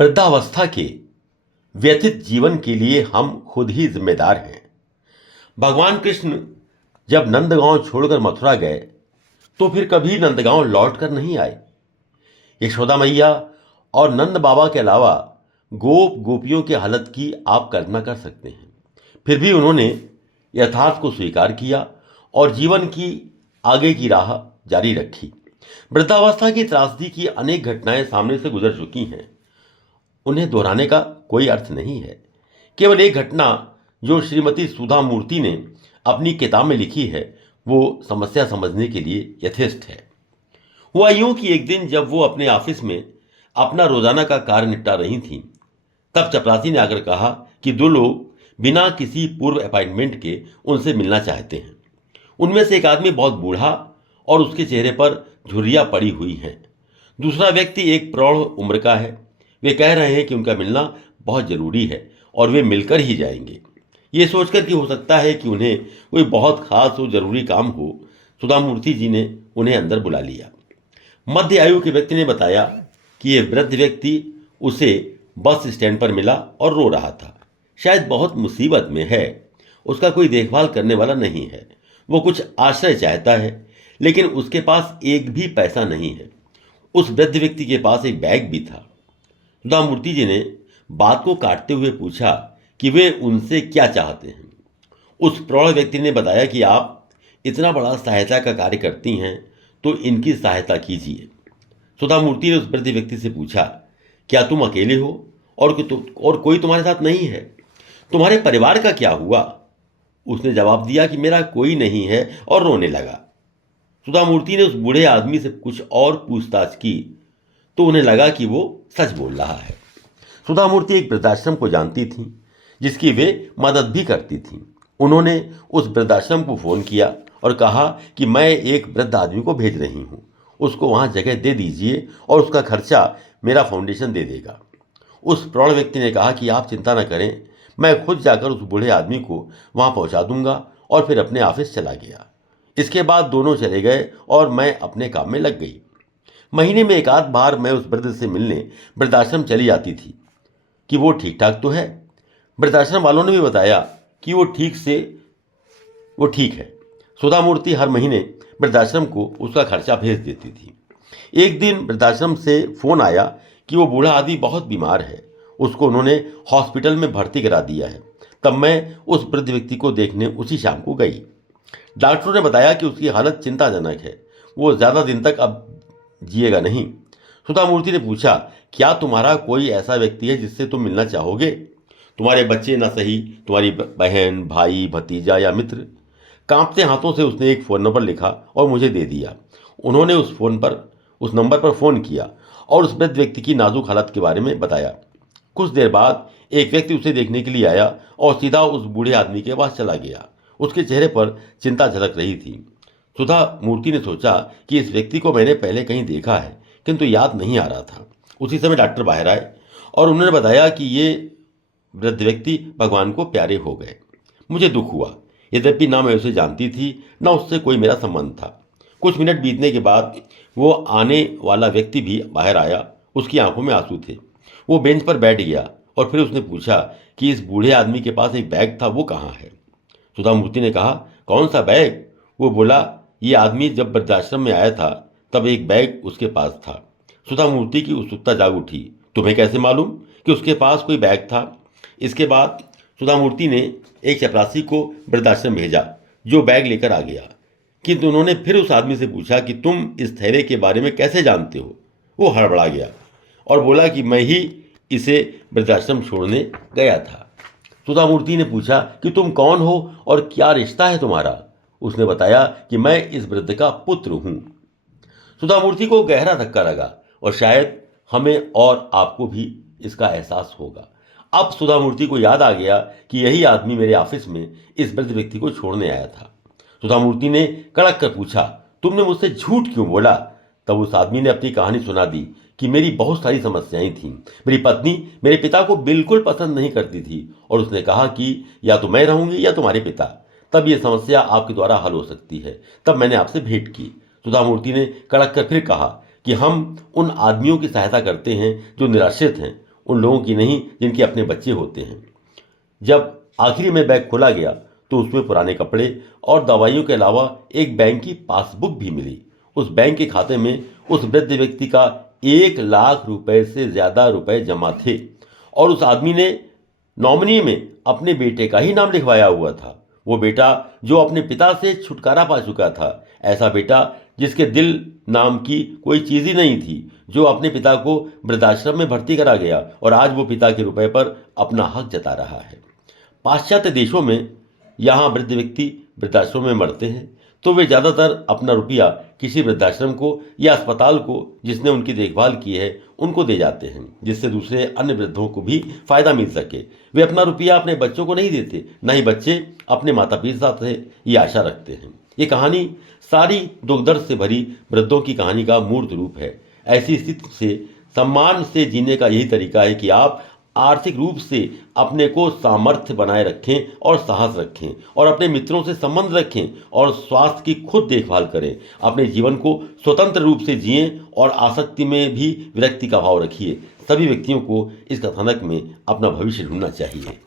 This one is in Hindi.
वृद्धावस्था के व्यथित जीवन के लिए हम खुद ही जिम्मेदार हैं। भगवान कृष्ण जब नंदगांव छोड़कर मथुरा गए तो फिर कभी नंदगांव लौट कर नहीं आए। यशोदा मैया और नंद बाबा के अलावा गोप गोपियों की हालत की आप कल्पना कर सकते हैं। फिर भी उन्होंने यथार्थ को स्वीकार किया और जीवन की आगे की राह जारी रखी। वृद्धावस्था की त्रासदी की अनेक घटनाएं सामने से गुजर चुकी हैं। उन्हें दोहराने का कोई अर्थ नहीं है। केवल एक घटना जो श्रीमती सुधा मूर्ति ने अपनी किताब में लिखी है वो समस्या समझने के लिए यथेष्ट है। हुआ यूं कि एक दिन जब वो अपने ऑफिस में अपना रोजाना का कार्य निपटा रही थीं, तब चपरासी ने आकर कहा कि दो लोग बिना किसी पूर्व अपॉइंटमेंट के उनसे मिलना चाहते हैं। उनमें से एक आदमी बहुत बूढ़ा और उसके चेहरे पर झुर्रियां पड़ी हुई हैं। दूसरा व्यक्ति एक प्रौढ़ उम्र का है। वे कह रहे हैं कि उनका मिलना बहुत जरूरी है और वे मिलकर ही जाएंगे। ये सोचकर कि हो सकता है कि उन्हें कोई बहुत खास और जरूरी काम हो, सुधा मूर्ति जी ने उन्हें अंदर बुला लिया। मध्य आयु के व्यक्ति ने बताया कि यह वृद्ध व्यक्ति उसे बस स्टैंड पर मिला और रो रहा था। शायद बहुत मुसीबत में है। उसका कोई देखभाल करने वाला नहीं है। वो कुछ आश्रय चाहता है, लेकिन उसके पास एक भी पैसा नहीं है। उस वृद्ध व्यक्ति के पास एक बैग भी था। सुधा मूर्ति जी ने बात को काटते हुए पूछा कि वे उनसे क्या चाहते हैं। उस प्रौढ़ व्यक्ति ने बताया कि आप इतना बड़ा सहायता का कार्य करती हैं तो इनकी सहायता कीजिए। सुधा मूर्ति ने उस वृद्ध व्यक्ति से पूछा, क्या तुम अकेले हो और कोई तुम्हारे साथ नहीं है? तुम्हारे परिवार का क्या हुआ? उसने जवाब दिया कि मेरा कोई नहीं है और रोने लगा। सुधा मूर्ति ने उस बूढ़े आदमी से कुछ और पूछताछ की तो उन्हें लगा कि वो सच बोल रहा है। सुधा मूर्ति एक वृद्धाश्रम को जानती थीं, जिसकी वे मदद भी करती थीं। उन्होंने उस वृद्धाश्रम को फोन किया और कहा कि मैं एक वृद्ध आदमी को भेज रही हूँ, उसको वहाँ जगह दे दीजिए और उसका खर्चा मेरा फाउंडेशन दे देगा। उस प्रौढ़ व्यक्ति ने कहा कि आप चिंता न करें, मैं खुद जाकर उस बूढ़े आदमी को वहाँ पहुँचा दूंगा और फिर अपने ऑफिस चला गया। इसके बाद दोनों चले गए और मैं अपने काम में लग गई। महीने में एक आध बार मैं उस वृद्ध से मिलने वृद्धाश्रम चली जाती थी कि वो ठीक ठाक तो है। वृद्धाश्रम वालों ने भी बताया कि वो ठीक है। सुधा मूर्ति हर महीने वृद्धाश्रम को उसका खर्चा भेज देती थी। एक दिन वृद्धाश्रम से फोन आया कि वो बूढ़ा आदमी बहुत बीमार है, उसको उन्होंने हॉस्पिटल में भर्ती करा दिया है। तब मैं उस वृद्ध व्यक्ति को देखने उसी शाम को गई। डॉक्टरों ने बताया कि उसकी हालत चिंताजनक है, वो ज़्यादा दिन तक अब जिएगा नहीं। सुधा मूर्ति ने पूछा, क्या तुम्हारा कोई ऐसा व्यक्ति है जिससे तुम मिलना चाहोगे? तुम्हारे बच्चे ना सही, तुम्हारी बहन, भाई, भतीजा या मित्र? कांपते हाथों से उसने एक फ़ोन नंबर लिखा और मुझे दे दिया। उन्होंने उस नंबर पर फ़ोन किया और उस वृद्ध व्यक्ति की नाजुक हालत के बारे में बताया। कुछ देर बाद एक व्यक्ति उसे देखने के लिए आया और सीधा उस बूढ़े आदमी के पास चला गया। उसके चेहरे पर चिंता झलक रही थी। सुधा मूर्ति ने सोचा कि इस व्यक्ति को मैंने पहले कहीं देखा है, किंतु याद नहीं आ रहा था। उसी समय डॉक्टर बाहर आए और उन्होंने बताया कि ये वृद्ध व्यक्ति भगवान को प्यारे हो गए। मुझे दुख हुआ, यद्यपि ना मैं उसे जानती थी ना उससे कोई मेरा संबंध था। कुछ मिनट बीतने के बाद वो आने वाला व्यक्ति भी बाहर आया। उसकी आंखों में आंसू थे। वो बेंच पर बैठ गया और फिर उसने पूछा कि इस बूढ़े आदमी के पास एक बैग था, वो कहाँ है? सुधा मूर्ति ने कहा, कौन सा बैग? वो बोला, ये आदमी जब वृद्धाश्रम में आया था तब एक बैग उसके पास था। सुधा मूर्ति की उत्सुकता जाग उठी। तुम्हें कैसे मालूम कि उसके पास कोई बैग था? इसके बाद सुधा मूर्ति ने एक चपरासी को वृद्धाश्रम भेजा जो बैग लेकर आ गया, किंतु उन्होंने फिर उस आदमी से पूछा कि तुम इस थैले के बारे में कैसे जानते हो? वो हड़बड़ा गया और बोला कि मैं ही इसे वृद्धाश्रम छोड़ने गया था। सुधा मूर्ति ने पूछा कि तुम कौन हो और क्या रिश्ता है तुम्हारा? उसने बताया कि मैं इस वृद्ध का पुत्र हूं। सुधा मूर्ति को गहरा धक्का लगा और शायद हमें और आपको भी इसका एहसास होगा। अब सुधा मूर्ति को याद आ गया कि यही आदमी मेरे ऑफिस में इस वृद्ध व्यक्ति को छोड़ने आया था। सुधा मूर्ति ने कड़क कर पूछा, तुमने मुझसे झूठ क्यों बोला? तब उस आदमी ने अपनी कहानी सुना दी कि मेरी बहुत सारी समस्याएं थीं। मेरी पत्नी मेरे पिता को बिल्कुल पसंद नहीं करती थी और उसने कहा कि या तो मैं रहूंगी या तुम्हारे पिता, तब ये समस्या आपके द्वारा हल हो सकती है। तब मैंने आपसे भेंट की। सुधा मूर्ति ने कड़क कर फिर कहा कि हम उन आदमियों की सहायता करते हैं जो निराश्रित हैं, उन लोगों की नहीं जिनके अपने बच्चे होते हैं। जब आखिरी में बैग खोला गया तो उसमें पुराने कपड़े और दवाइयों के अलावा एक बैंक की पासबुक भी मिली। उस बैंक के खाते में उस वृद्ध व्यक्ति का 1 लाख रुपए से ज्यादा रुपए जमा थे और उस आदमी ने नॉमिनी में अपने बेटे का ही नाम लिखवाया हुआ था। वो बेटा जो अपने पिता से छुटकारा पा चुका था, ऐसा बेटा जिसके दिल नाम की कोई चीज ही नहीं थी, जो अपने पिता को वृद्धाश्रम में भर्ती करा गया और आज वो पिता के रुपए पर अपना हक जता रहा है। पाश्चात्य देशों में यहाँ वृद्ध व्यक्ति वृद्धाश्रम में मरते हैं तो वे ज़्यादातर अपना रुपया किसी वृद्धाश्रम को या अस्पताल को जिसने उनकी देखभाल की है उनको दे जाते हैं, जिससे दूसरे अन्य वृद्धों को भी फायदा मिल सके। वे अपना रुपया अपने बच्चों को नहीं देते, न ही बच्चे अपने माता पिता से ये आशा रखते हैं। ये कहानी सारी दुख दर्द से भरी वृद्धों की कहानी का मूर्त रूप है। ऐसी स्थिति से सम्मान से जीने का यही तरीका है कि आप आर्थिक रूप से अपने को सामर्थ्य बनाए रखें और साहस रखें और अपने मित्रों से संबंध रखें और स्वास्थ्य की खुद देखभाल करें। अपने जीवन को स्वतंत्र रूप से जिएं और आसक्ति में भी विरक्ति का भाव रखिए। सभी व्यक्तियों को इस कथानक में अपना भविष्य ढूंढना चाहिए।